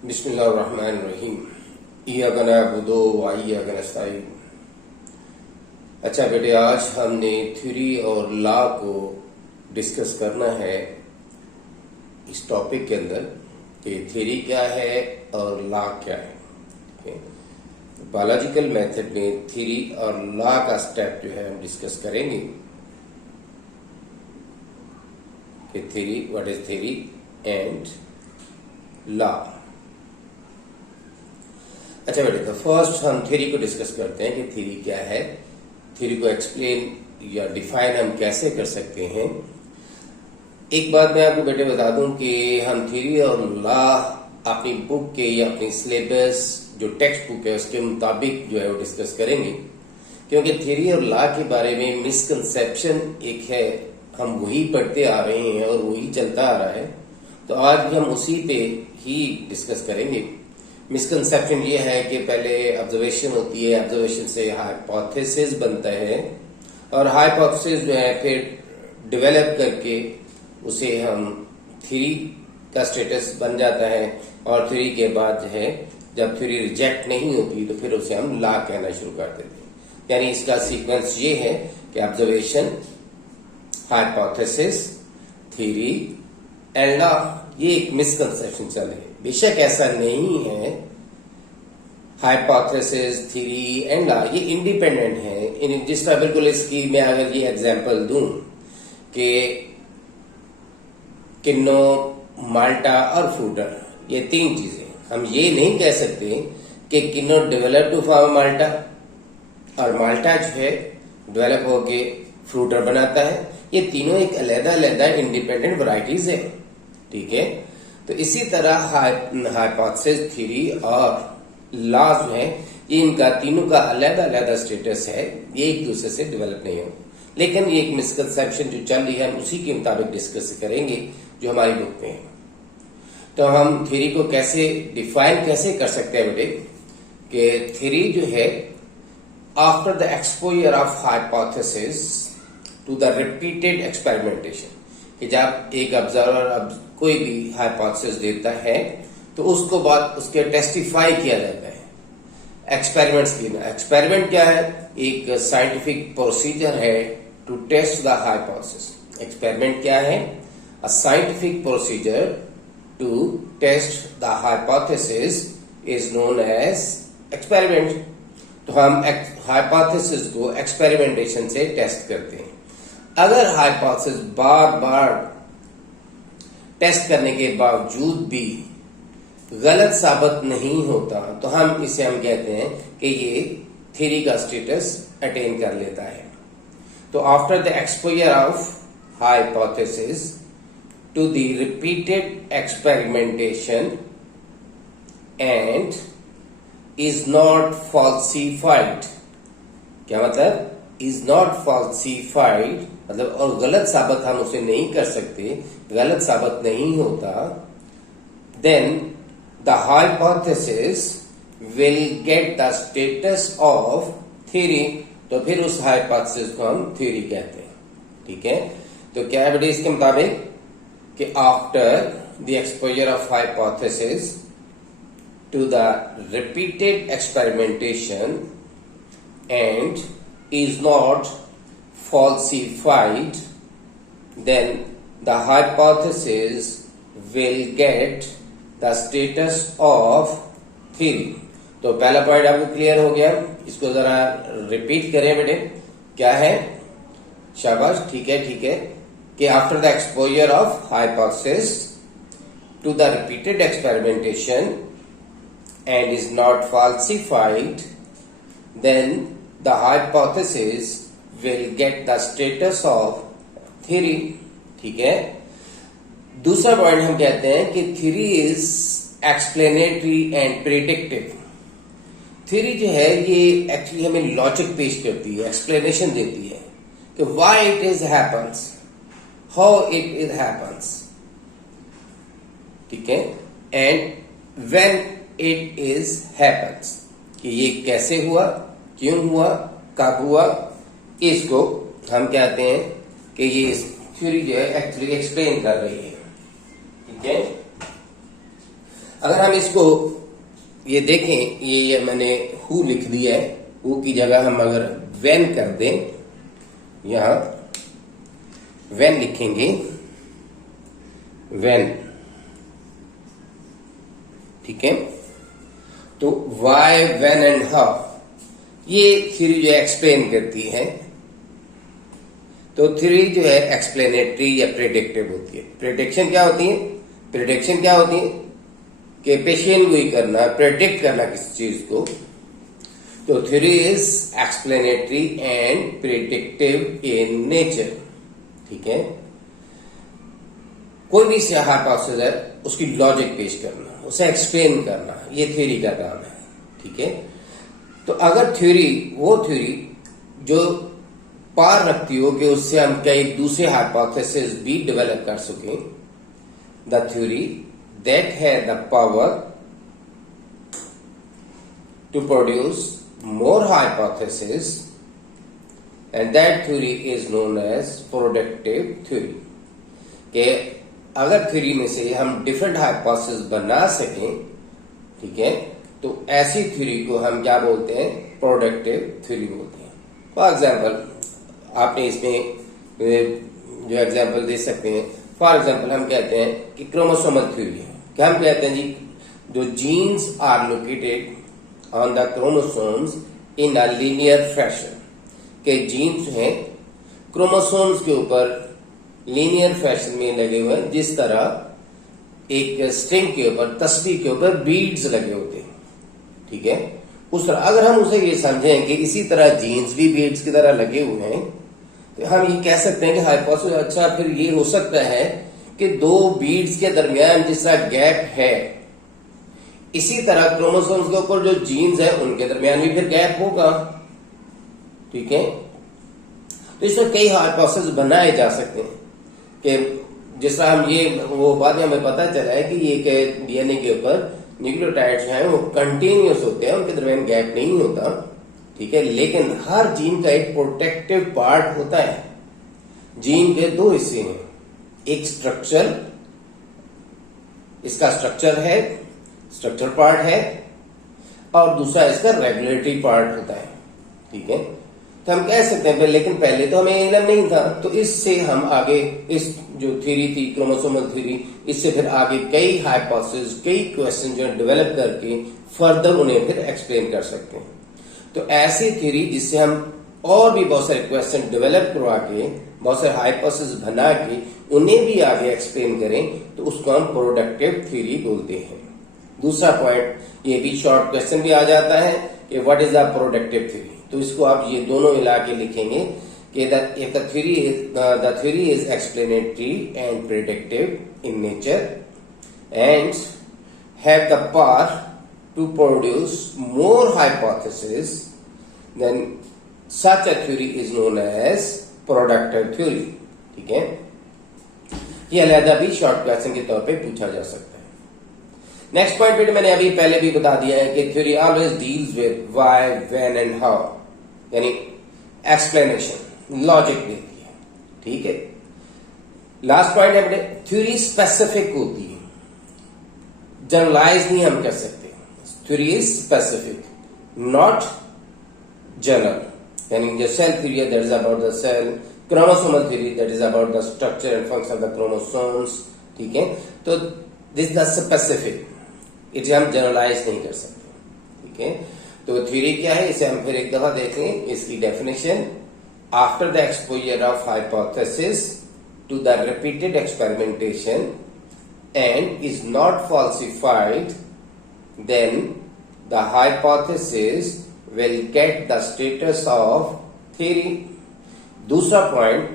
बिस्मिल्लाहिर्रहमानिर्रहीम। इय्याका नअबुदु व इय्याका नस्तईन। अच्छा बेटे, आज हमने थ्योरी और लॉ को डिस्कस करना है इस टॉपिक के अंदर कि थ्योरी क्या है और लॉ क्या है। बायोलॉजिकल मेथड में थ्योरी और लॉ का स्टेप जो है हम डिस्कस करेंगे कि theory, what is theory and law. अच्छा बेटे, तो फर्स्ट हम थ्योरी को डिस्कस करते हैं कि थ्योरी क्या है। थ्योरी को एक्सप्लेन या डिफाइन हम कैसे कर सकते हैं। एक बात मैं आपको बेटे बता दूं कि हम थ्योरी और लॉ अपनी बुक के या अपनी सिलेबस जो टेक्स्ट बुक है उसके मुताबिक जो है वो डिस्कस करेंगे, क्योंकि थ्योरी और लॉ के बारे में मिसकंसेप्शन एक है, हम वही पढ़ते आ रहे हैं और वही चलता आ रहा है। तो आज भी हम उसी पे ही डिस्कस करेंगे। मिसकंसेप्शन ये है कि पहले ऑब्जर्वेशन होती है, ऑब्जर्वेशन से हाइपोथेसिस बनता है और हाइपोथेसिस जो है फिर डेवलप करके उसे हम थ्योरी का स्टेटस बन जाता है और थ्योरी के बाद जो है जब थ्योरी रिजेक्ट नहीं होती तो फिर उसे हम लॉ कहना शुरू कर देते हैं। यानी इसका सीक्वेंस ये है कि observation, hypothesis, theory and law. ये एक मिसकंसेप्शन चल रही है। बेशक ऐसा नहीं है, हाइपोथेसिस, थ्योरी एंड लॉ ये इंडिपेंडेंट है। जिस तरह बिल्कुल इसकी मैं अगर ये एग्जांपल दूं कि किन्नो, माल्टा और फ्रूटर, ये तीन चीजें, हम ये नहीं कह सकते कि किन्नो डेवलप टू फॉर्म माल्टा और माल्टा जो है डेवलप होके फ्रूटर बनाता है। ये तीनों एक अलग-अलग इंडिपेंडेंट वैरायटीज है, ठीक है। तो इसी तरह हाइपोथेसिस, थ्योरी और लॉ जो है ये इनका तीनों का अलग-अलग स्टेटस है, ये एक दूसरे से डेवलप नहीं हो। लेकिन ये एक मिसकंसेप्शन जो चल रही है हम उसी के मुताबिक डिस्कस करेंगे जो हमारी बुक में है। तो हम थ्योरी को कैसे डिफाइन कैसे कर सकते हैं बेटे कि थ्योरी जो है after the exposure of hypothesis to the repeated experimentation, कि जब एक ऑब्जर्वर अब कोई भी हाइपोथेसिस देता है तो उसको बाद उसके टेस्टिफाई किया जाता है एक्सपेरिमेंट्स की। एक्सपेरिमेंट क्या है? एक साइंटिफिक प्रोसीजर है to test the hypothesis. Experiment क्या है? A scientific procedure to test the hypothesis is known as experiment. तो हम हाइपोथेसिस को एक्सपेरिमेंटेशन से टेस्ट करते हैं। अगर हाइपोथेसिस बार बार टेस्ट करने के बावजूद भी गलत साबित नहीं होता तो हम कहते हैं कि ये थ्योरी का स्टेटस अटेन कर लेता है। तो after the exposure of hypothesis to the repeated experimentation and is not falsified. क्या मतलब? इज नॉट फॉल्सिफाइड मतलब और गलत साबित हम उसे नहीं कर सकते, गलत साबित नहीं होता, then the hypothesis will get the status of theory. तो फिर उस हाइपोथेसिस को हम थ्योरी कहते हैं, ठीक है। तो क्या है बेटे इसके मुताबिक कि after the exposure of hypothesis to the repeated experimentation and is not falsified, then the hypothesis will get the status of theory। तो पहला पॉइंट आपको क्लियर हो गया, इसको जरा रिपीट करें बेटे। क्या है? शाबाश, ठीक है ठीक है, कि after the exposure of hypothesis to the repeated experimentation and is not falsified, then the hypothesis will get the status of theory, ठीक है। दूसरा पॉइंट हम कहते हैं कि theory is explanatory and predictive. Theory जो है ये एक्चुअली हमें लॉजिक पेश करती है, एक्सप्लेनेशन देती है कि why it is happens, how it is happens, ठीक है, and when it is happens, कि ये कैसे हुआ, क्यों हुआ, कब हुआ। इसको हम कहते हैं कि ये थ्योरी जो है एक्चुअली एक्सप्लेन कर रही है, ठीक है। अगर हम इसको ये देखें, ये मैंने हु लिख दिया है, हु की जगह हम अगर व्हेन कर दें, यहां व्हेन लिखेंगे, व्हेन, ठीक है। तो वाई, व्हेन एंड हाउ, ये थ्योरी जो है एक्सप्लेन करती है। तो थ्योरी जो है एक्सप्लेनेटरी या प्रेडिक्टिव होती है। प्रेडिक्शन क्या होती है? प्रेडिक्शन क्या होती है कि पेशेंट गोई करना, प्रेडिक्ट करना किसी चीज को। तो theory is explanatory and predictive in nature, ठीक है। कोई भी हाइपोथेसिस है, उसकी लॉजिक पेश करना, उसे एक्सप्लेन करना, ये थ्योरी का काम है, ठीक है। तो अगर थ्योरी, वो थ्योरी जो पार रखती हो कि उससे हम कई दूसरे हाइपोथेसिस भी डेवलप कर सकें, द थ्योरी दैट है the power to produce more hypothesis, and that theory is known as productive theory. कि अगर थ्योरी में से हम डिफरेंट हाइपोथेसिस बना सकें, ठीक है, तो ऐसी थ्योरी को हम क्या बोलते हैं? प्रोडक्टिव थ्योरी बोलते हैं। फॉर एग्जाम्पल, आपने इसमें जो एग्जाम्पल दे सकते हैं, फॉर एग्जाम्पल हम कहते हैं कि क्रोमोसोमल थ्योरी है। क्या हम कहते हैं जी? जो genes are located on the chromosomes in a linear fashion, के जीन्स हैं क्रोमोसोम्स के ऊपर लीनियर फैशन में लगे हुए हैं, जिस तरह एक स्ट्रिंग के ऊपर, तस्वीर के ऊपर बीड्स लगे होते हैं, ठीक है। उस तरह अगर हम उसे ये समझें कि इसी तरह जीन्स भी बीड्स की तरह लगे हुए हैं, तो हम ये कह सकते हैं कि हाइपोथेसिस, अच्छा फिर ये हो सकता है कि दो बीड्स के दरमियान जिस तरह गैप है, इसी तरह क्रोमोसोम्स के ऊपर जो जीन्स है उनके दरमियान भी फिर गैप होगा, ठीक है। तो इसमें कई हाइपोथेसिस बनाए जा सकते हैं कि जिस तरह हम ये, वो बाद में हमें पता चला है कि ये डीएनए के ऊपर न्यूक्लियोटाइड्स जो हैं वो कंटिन्यूअस होते हैं, उनके दरमियान गैप नहीं होता, ठीक है। लेकिन हर जीन का एक प्रोटेक्टिव पार्ट होता है। जीन के दो हिस्से हैं, एक स्ट्रक्चर, इसका स्ट्रक्चर है, स्ट्रक्चर पार्ट है, और दूसरा इसका रेगुलेटरी पार्ट होता है, ठीक है। तो हम कह सकते हैं, लेकिन पहले तो हमें इल्म नहीं था, तो इससे हम आगे इस जो थ्योरी थी क्रोमोसोमल थ्योरी, इससे फिर आगे कई हाइपोथेसिस, कई क्वेश्चन जो डेवलप करके फर्दर उन्हें फिर एक्सप्लेन कर सकते हैं। तो ऐसी थ्योरी जिससे हम और भी बहुत सारे क्वेश्चन डेवलप करवा के, बहुत सारे हाइपोथेसिस बना के उन्हें भी आगे एक्सप्लेन करें, तो उसको हम प्रोडक्टिव थ्योरी बोलते हैं। दूसरा पॉइंट, ये भी शॉर्ट क्वेश्चन भी आ जाता है कि what is the productive theory. तो इसको आप ये दोनों मिला के लिखेंगे कि the theory is explanatory and predictive in nature and have the power to produce more hypothesis, then such a theory is known as productive theory, ठीक है। ये अलहदा भी शॉर्ट क्वेश्चन के तौर पे पूछा जा सकता है। नेक्स्ट पॉइंट बेटे मैंने अभी पहले भी बता दिया है कि theory always deals with why, when and how, यानी एक्सप्लेनेशन, लॉजिक देती है, ठीक है। लास्ट पॉइंट है बेटे, थ्योरी स्पेसिफिक होती है, जनरलाइज नहीं हम कर सकते। Theory is specific, not general. यानी जो सेल थ्योरी है that is about the cell, chromosomal theory that is about the structure and function of the chromosomes, ठीक है। तो दिस द स्पेसिफिक, इसे हम जनरलाइज नहीं कर सकते, ठीक है। तो थ्योरी क्या है, इसे हम फिर एक दफा देखें। इसकी definition, after the exposure of hypothesis to the repeated experimentation and is not falsified, then the hypothesis will get the status of theory. दूसरा point,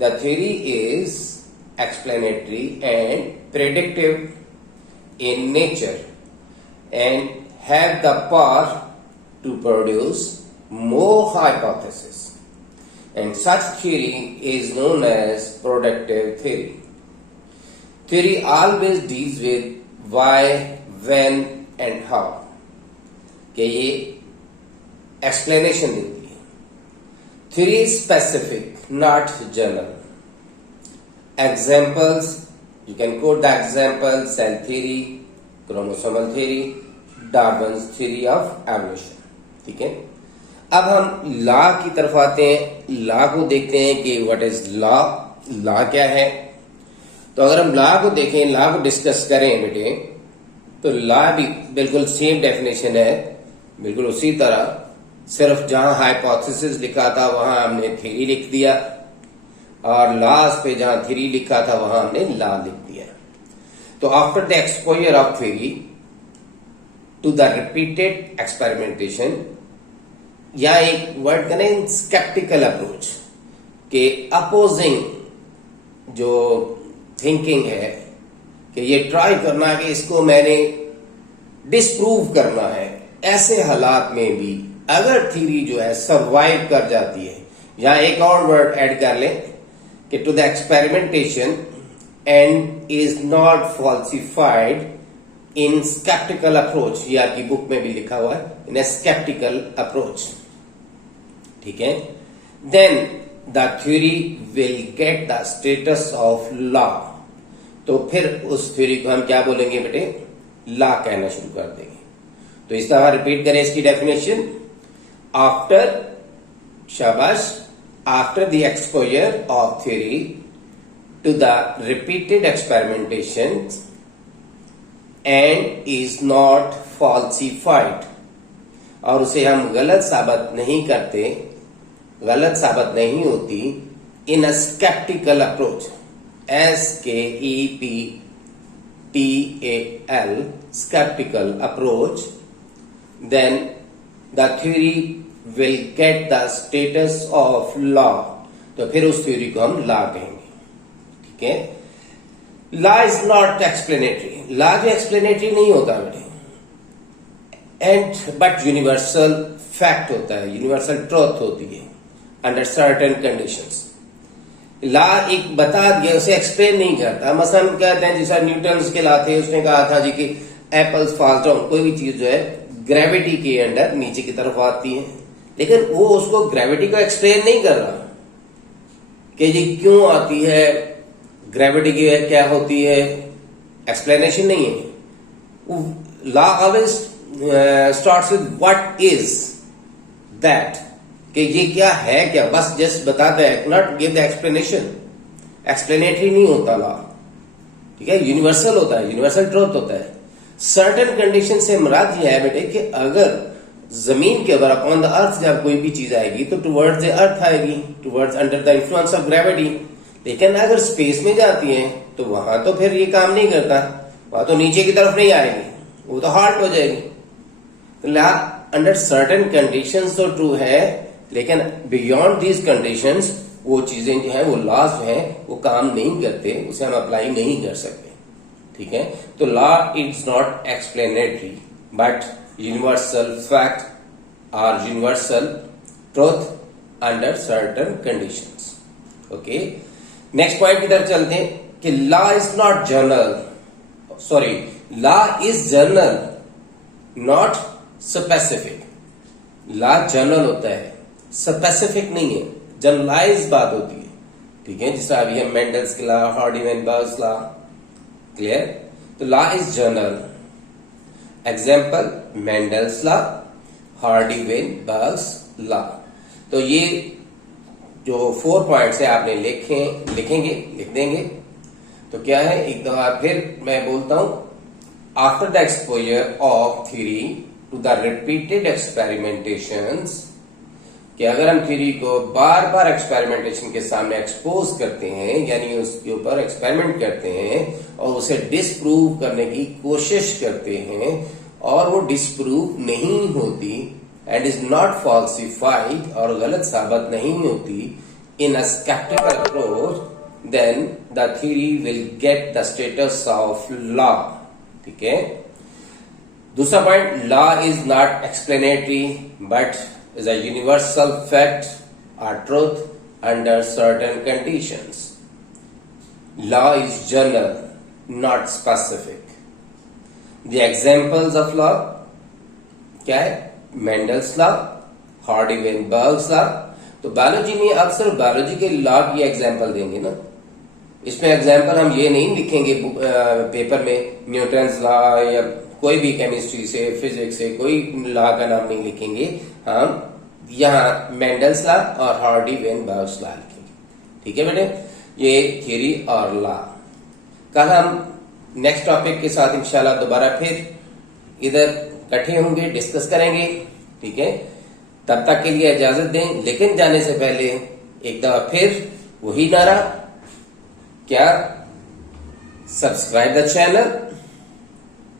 the theory is explanatory and predictive in nature and have the power to produce more hypotheses, and such theory is known as productive theory. Theory always deals with why, when and how, कि ये explanation देती है। Theory is specific, not general. Examples, you can quote the example: cell theory, chromosomal theory, Darwin's theory of evolution. ठीक है, अब हम law की तरफ आते हैं। लॉ को देखते हैं कि व्हाट इज लॉ, लॉ क्या है। तो अगर हम लॉ को देखें, लॉ को डिस्कस करें बेटे, तो लॉ भी बिल्कुल सेम डेफिनेशन है, बिल्कुल उसी तरह, सिर्फ जहां हाइपोथेसिस लिखा था वहां हमने थ्योरी लिख दिया, और लॉज पे जहां थ्योरी लिखा था वहां हमने लॉ लिख दिया। तो after the exposure of theory to the repeated experimentation, या एक वर्ड करें स्केप्टिकल अप्रोच, के अपोजिंग जो थिंकिंग है कि ये ट्राई करना कि इसको मैंने डिस्प्रूव करना है, ऐसे हालात में भी अगर थ्योरी जो है सर्वाइव कर जाती है, या एक और वर्ड ऐड कर लें कि to the experimentation and is not falsified in sceptical approach, ये आपकी बुक में भी लिखा हुआ है, इन ए स्केप्टिकल अप्रोच। ठीक है, then the theory will get the status of law. तो फिर उस थ्योरी को हम क्या बोलेंगे बेटे, लॉ कहना शुरू कर देंगे। तो इस तरह रिपीट करें इसकी डेफिनेशन, आफ्टर, शाबाश, after the exposure of theory to the repeated experimentation and is not falsified, और उसे हम गलत साबित नहीं करते, गलत साबित नहीं होती, in a sceptical approach, SKEPTAL, skeptical approach, then the theory will get the status of law। तो फिर उस थ्योरी को हम लॉ कहेंगे। ठीक है, law is not explanatory, law जो एक्सप्लेनेटरी नहीं होता बेटे, एंड बट यूनिवर्सल फैक्ट होता है, यूनिवर्सल ट्रूथ होती है अंडर सर्टेन कंडीशंस। लॉ एक बता दिया, उसे एक्सप्लेन नहीं करता। मसलन हम कहते हैं जैसा न्यूटन के लॉ थे, उसने कहा था जी कि एप्पल्स फॉल्स डाउन, कोई भी चीज जो है ग्रेविटी के अंडर नीचे की तरफ आती है, लेकिन वो उसको ग्रेविटी को एक्सप्लेन नहीं कर रहा कि जी क्यों आती है, ग्रेविटी की क्या होती है, एक्सप्लेनेशन नहीं है। Law always starts with what is that, कि ये क्या है, क्या बस जस्ट बताता है, not give the explanation. Explanatory नहीं होता लॉ। ठीक है, यूनिवर्सल होता है, यूनिवर्सल ट्रूथ होता है। सर्टेन कंडीशन से मुराद ये है बेटे कि अगर जमीन के ऊपर अपॉन द अर्थ जब कोई भी चीज आएगी तो टुवर्ड्स द अर्थ आएगी, towards under the influence of gravity. लेकिन अगर स्पेस में जाती है तो वहां तो फिर ये काम नहीं करता, वहां तो नीचे की तरफ नहीं आएगी, वो तो हार्ड हो जाएगी। लॉ अंडर सर्टेन कंडीशंस तो ट्रू है, लेकिन बियॉन्ड दीज कंडीशंस वो चीजें जो है, वो लॉज जो है वो काम नहीं करते, उसे हम अप्लाई नहीं कर सकते। ठीक है, तो law is not explanatory but universal fact और universal truth under certain conditions. Okay, next point की तरफ चलते हैं कि law is not general, sorry, law is general not specific. Law general होता है, स्पेसिफिक नहीं है, जनरलाइज बात होती है। ठीक है, जैसे अभी हम मेंडल्स के लॉ, हार्डी-वेन-बर्ग्स लॉ, क्लियर। तो law is general, example Mendel's law, Hardy-when-Berg's law. तो ये जो 4 पॉइंट्स है आपने लिखेंगे, लिख देंगे। तो क्या है, एक दफा फिर मैं बोलता हूं, after the exposure of theory to the repeated experimentations, कि अगर हम थ्योरी को बार बार एक्सपेरिमेंटेशन के सामने एक्सपोज करते हैं, यानी उसके ऊपर एक्सपेरिमेंट करते हैं और उसे डिसप्रूव करने की कोशिश करते हैं और वो डिसप्रूव नहीं होती एंड इज नॉट फॉल्सिफाइड, और गलत साबित नहीं होती, in a sceptical approach, then the theory will get the status of law. ठीक है, दूसरा point, law is not explanatory but is a universal fact or truth under certain conditions. Law is general, not specific. The examples of law क्या है, Mendel's law, Hardy-when-Berg's law. तो biology में अक्सर biology के law की example देंगे ना, इसमें एग्जाम्पल हम ये नहीं लिखेंगे पेपर में न्यूटन्स लॉ या कोई भी केमिस्ट्री से फिजिक्स से कोई लॉ का नाम नहीं लिखेंगे। हम यहाँ मेंडल्स लॉ और हार्डी वेन बायोस लॉ लिखेंगे। ठीक है बेटे, ये थ्योरी और लॉ। कल हम नेक्स्ट टॉपिक के साथ इंशाल्लाह दोबारा फिर इधर इकट्ठे होंगे, डिस्कस करेंगे। ठीक है, तब तक के लिए इजाजत दें, लेकिन जाने से पहले एक दफा फिर वही नारा, क्या? Subscribe the channel,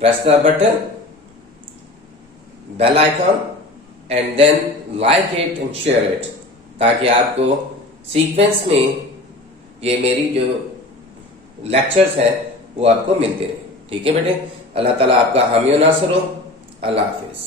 press the button, bell icon and then like it and share it, ताकि आपको सीक्वेंस में ये मेरी जो लेक्चर्स हैं वो आपको मिलते रहे। ठीक है बेटे, अल्लाह ताला आपका हामी नासर हो। अल्लाह हाफिज।